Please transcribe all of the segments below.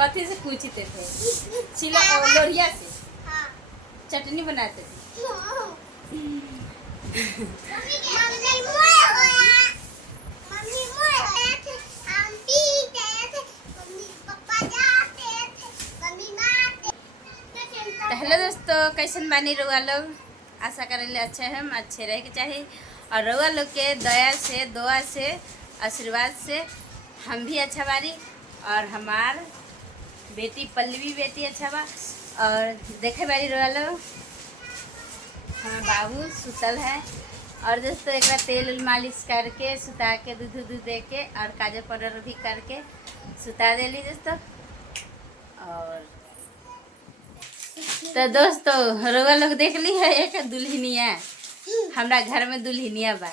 कथी से पूछते थे? छिला लोरिया से चटनी बनाते थे। हेलो दोस्तों, कैसन बानी रउआ लोग? आशा करें अच्छे हम अच्छे रहे के चाहिए और रउआ लोग के दया से दुआ से आशीर्वाद से हम भी अच्छा बारी और हमार बेटी पल्लवी बेटी अच्छा बा। और देखे बारी रउआ लोग हमार बाबू सुतल है और दोस्तों एक तेल मालिश करके सुता के दूध दे के और काजू पाउडर भी करके सुता देली दोस्तों। और तो दोस्तों रउआ लोग देख ली है एक दुल्हनिया हमरा घर में दुल्हनिया बा।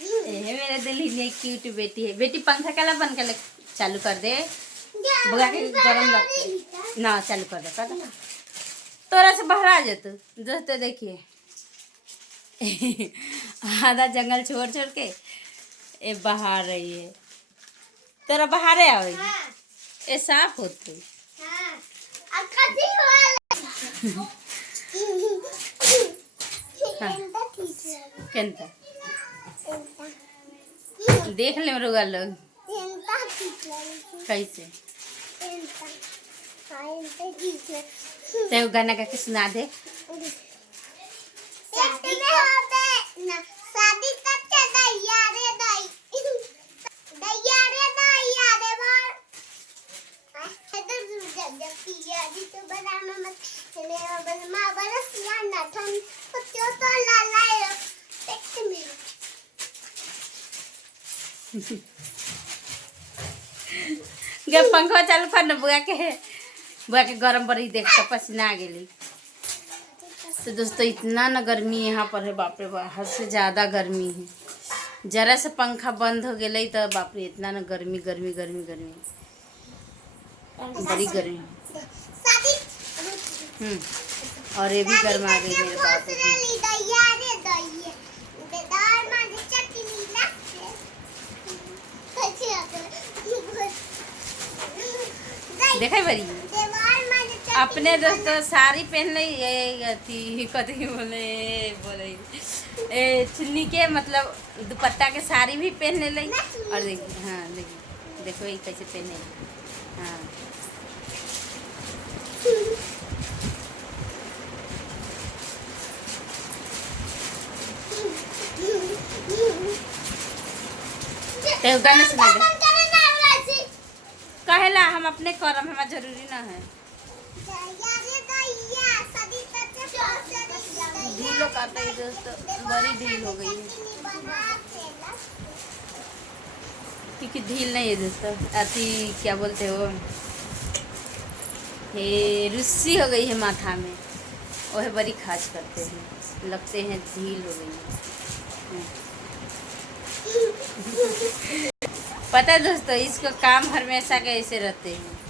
ये मेरे दुल्हनिया क्यूट बेटी है। बेटी पंखा काला बंद कर चालू कर दे, बुआ के गरम लगते ना चालू कर दे का तोरा से बाहर आ जात। दोस्तों देखिए आधा जंगल छोड़ छोड़ के ये बाहर रही है। तोरा बाहर आवेगी ये साफ होते केंता देख ले रुआ लोग कैसे ते गाना गा के सुना दे। पंखा चालू कर न बुआ के गरम बड़ी देख के पसीना आ गई। तो दोस्तों इतना न गर्मी यहाँ पर है, बाप रे बाप हद से ज़्यादा गर्मी है। जरा से पंखा बंद हो गई तो बाप रे इतना न गर्मी गर्मी गर्मी गर्मी बड़ी गर्मी। और ये भी गर्म आ गई मेरे बाप रे। देखा बड़ी अपने दोस्तों साड़ी पहन ली कथी बोले चुन्नी के मतलब दुपट्टा के साड़ी भी पहन ले ली। और देखिए हाँ देखिए देखो ये कैसे पहने। हाँ तो गाना सुना दे कहेला हम अपने करम हमारा जरूरी ना है। ढील करता है दोस्तों, बड़ी ढील हो गई है क्योंकि ढील नहीं है दोस्तों अति क्या बोलते हो ये रुस्सी हो गई है माथा में, वह बड़ी खाज करते हैं लगते हैं ढील हो गई है। पता है दोस्तों इसको काम हमेशा के ऐसे रहते हैं।